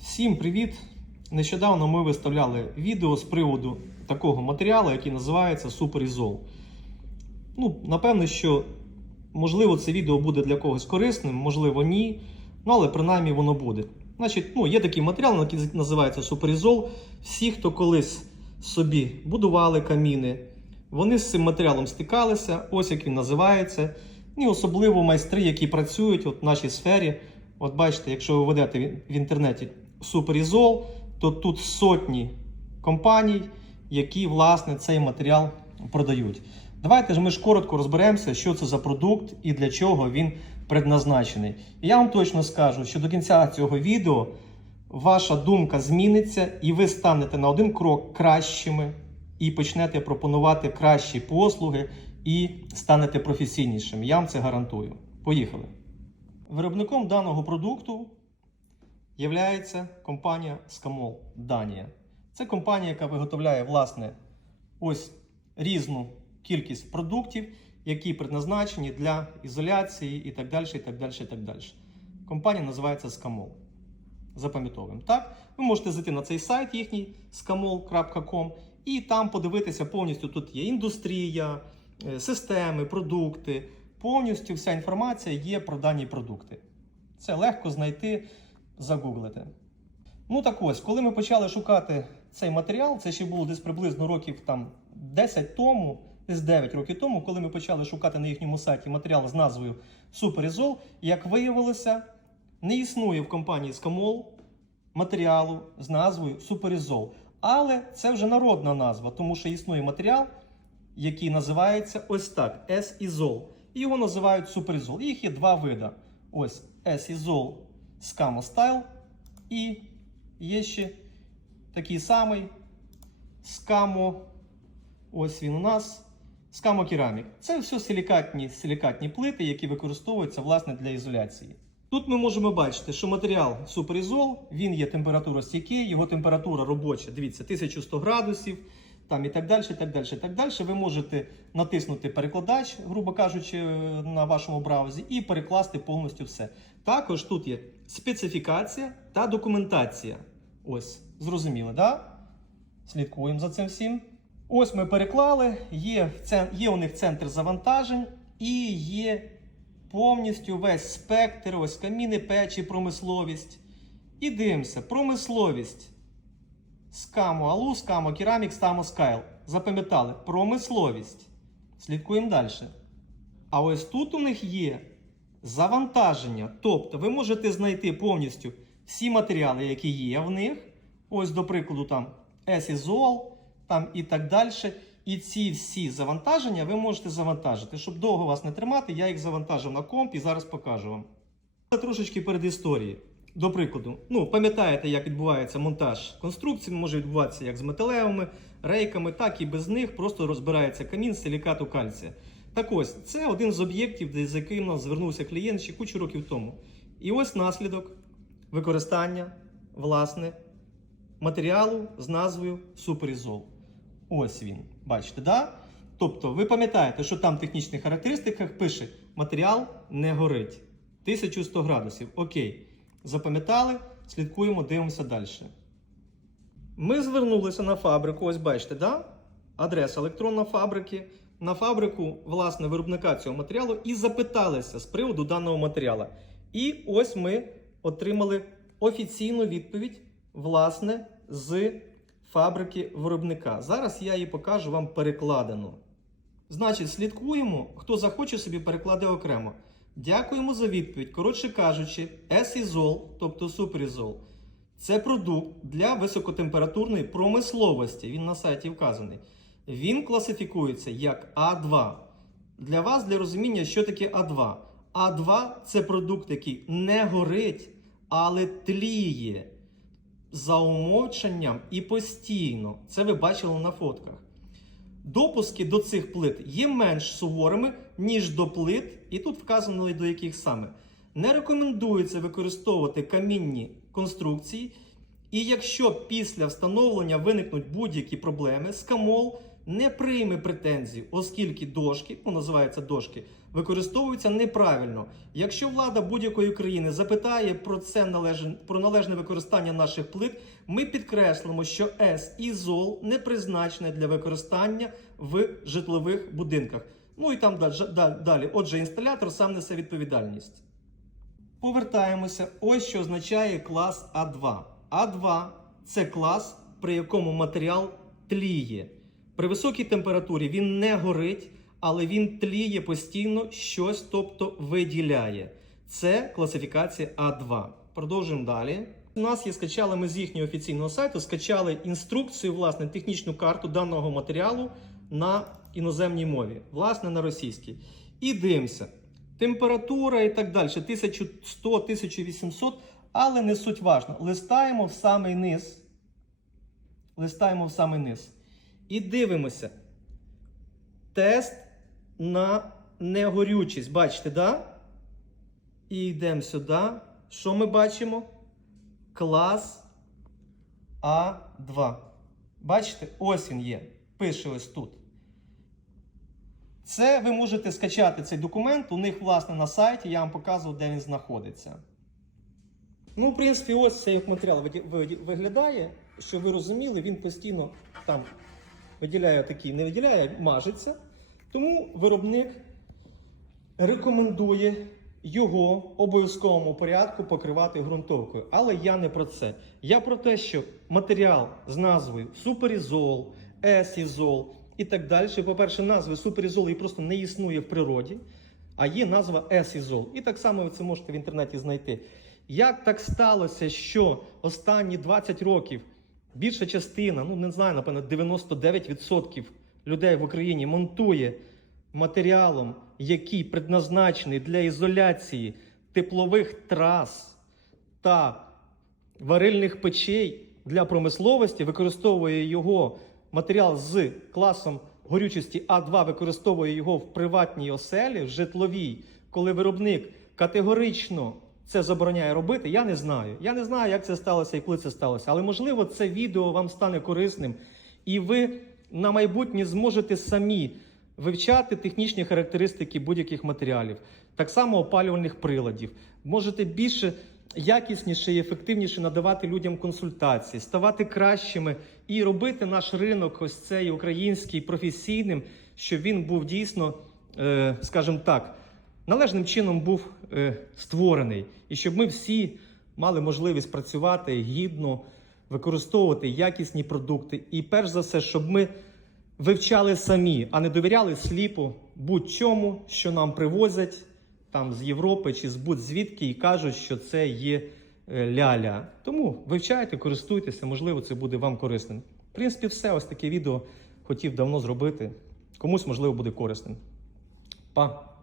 Всім привіт! Нещодавно ми виставляли відео з приводу такого матеріалу, який називається Суперізол. Ну, напевно, що можливо це відео буде для когось корисним, можливо, ні. Ну, але принаймні воно буде. Значить, ну, є такий матеріал, який називається Суперізол. Всі, хто колись собі будували каміни, вони з цим матеріалом стикалися, ось як він називається. І особливо майстри, які працюють от в нашій сфері. От бачите, якщо ви ведете в інтернеті Суперізол, то тут сотні компаній, які власне цей матеріал продають. Давайте ж ми ж коротко розберемося, що це за продукт і для чого він предназначений. Я вам точно скажу, що до кінця цього відео ваша думка зміниться, і ви станете на один крок кращими і почнете пропонувати кращі послуги і станете професійнішими. Я вам це гарантую. Поїхали. Виробником даного продукту є компанія Скамол Данія. Це компанія, яка виготовляє власне ось різну кількість продуктів, які предназначені для ізоляції і так далі. і так далі, і так далі. Компанія називається Скамол. Запам'ятовуємо. Так? Ви можете зайти на цей сайт їхній skamol.com і там подивитися повністю. Тут є індустрія, е, системи, продукти. Повністю вся інформація є про дані продукти. Це легко знайти, загуглити. Ну так ось, коли ми почали шукати цей матеріал, це ще було десь приблизно років там 10 тому, десь 9 років тому, коли ми почали шукати на їхньому сайті матеріал з назвою Суперізол, як виявилося, не існує в компанії Скамол матеріалу з назвою Суперізол. Але це вже народна назва, тому що існує матеріал, який називається ось так: S-ізол. Його називають суперізол. Їх є два види. Ось S-ізол Scamo Style. І є ще такий самий Scamo. Ось він у нас. Scamo Ceramic. Це все силікатні, силікатні плити, які використовуються власне для ізоляції. Тут ми можемо бачити, що матеріал суперізол, він є температуростійкий, його температура робоча, дивіться, 1100 градусів там і так далі, так далі, і так далі. Ви можете натиснути перекладач, грубо кажучи, на вашому браузі, і перекласти повністю все. Також тут є специфікація та документація. Ось, зрозуміли, да? Слідкуємо за цим всім. Ось ми переклали, є, є у них центр завантажень і є повністю весь спектр, ось каміни, печі, промисловість. І дивимося, промисловість. Скамо Алу, Скамо Керамік, Скамо Скайл. Запам'ятали промисловість. Слідкуємо далі. А ось тут у них є завантаження. Тобто ви можете знайти повністю всі матеріали, які є в них. Ось, до прикладу, там есізол, там і так далі. І ці всі завантаження ви можете завантажити. Щоб довго вас не тримати, я їх завантажив на комп і зараз покажу вам. Це трошечки перед історією. До прикладу, ну пам'ятаєте, як відбувається монтаж конструкцій, він може відбуватися як з металевими рейками, так і без них. Просто розбирається камін з силікату кальція. Так ось, це один з об'єктів, з яким нас звернувся клієнт ще кучу років тому. І ось наслідок використання власне матеріалу з назвою Суперізол. Ось він. Бачите, да? Тобто, ви пам'ятаєте, що там в технічних характеристиках пише: матеріал не горить. 1100 градусів. Окей. Запам'ятали, слідкуємо, дивимося далі. Ми звернулися на фабрику, ось бачите, да? адреса електронна фабрики, на фабрику власне, виробника цього матеріалу і запиталися з приводу даного матеріалу. І ось ми отримали офіційну відповідь власне, з фабрики виробника. Зараз я її покажу вам перекладено. Значить, слідкуємо, хто захоче собі перекладе окремо. Дякуємо за відповідь. Коротше кажучи, есізол, тобто суперізол, це продукт для високотемпературної промисловості. Він на сайті вказаний. Він класифікується як А2. Для вас, для розуміння, що таке А2. А2 це продукт, який не горить, але тліє за умовчанням і постійно. Це ви бачили на фотках. Допуски до цих плит є менш суворими, ніж до плит, і тут вказано до яких саме. Не рекомендується використовувати камінні конструкції. І якщо після встановлення виникнуть будь-які проблеми, скамол не прийме претензій, оскільки дошки, ну називаються дошки, використовуються неправильно. Якщо влада будь-якої країни запитає про це належне, про належне використання наших плит, ми підкреслимо, що С і ЗОЛ не призначене для використання в житлових будинках. Ну і там да- да- далі. Отже, інсталятор сам несе відповідальність. Повертаємося. Ось що означає клас А2. А2 це клас, при якому матеріал тліє. При високій температурі він не горить, але він тліє постійно щось, тобто виділяє. Це класифікація А2. Продовжуємо далі. У нас є скачали ми з їхнього офіційного сайту, скачали інструкцію, власне, технічну карту даного матеріалу на іноземній мові, власне, на російській. І дивимося. Температура і так далі, 1100-1800, але не суть важно. Листаємо в самий низ. Листаємо в самий низ. І дивимося. Тест на негорючість. Бачите, да? І йдемо сюди. Що ми бачимо? Клас А2. Бачите, ось він є. Пише ось тут. Це ви можете скачати цей документ. У них, власне, на сайті я вам показував, де він знаходиться. Ну, в принципі, ось цей матеріал виглядає, що ви розуміли, він постійно там виділяє такий, не виділяє, мажеться. Тому виробник рекомендує його обов'язковому порядку покривати ґрунтовкою. Але я не про це. Я про те, що матеріал з назвою суперізол, есізол і так далі. По-перше, назви суперізол просто не існує в природі, а є назва есізол. І так само ви це можете в інтернеті знайти. Як так сталося, що останні 20 років більша частина, ну не знаю, напевно, 99% людей в Україні монтує матеріалом, який предназначений для ізоляції теплових трас та варильних печей для промисловості, використовує його матеріал з класом горючості А2, використовує його в приватній оселі, в житловій, коли виробник категорично це забороняє робити, я не знаю. Я не знаю, як це сталося і коли це сталося. Але можливо, це відео вам стане корисним, і ви на майбутнє зможете самі вивчати технічні характеристики будь-яких матеріалів, так само опалювальних приладів. Можете більше якісніше і ефективніше надавати людям консультації, ставати кращими і робити наш ринок, ось цей український професійним, щоб він був дійсно, е, скажімо так, належним чином був е, створений, і щоб ми всі мали можливість працювати гідно, використовувати якісні продукти. І перш за все, щоб ми вивчали самі, а не довіряли сліпо будь-чому, що нам привозять там з Європи чи з будь-звідки і кажуть, що це є е, ляля. Тому вивчайте, користуйтеся, можливо, це буде вам корисним. В принципі, все ось таке відео хотів давно зробити. Комусь, можливо, буде корисним. Па!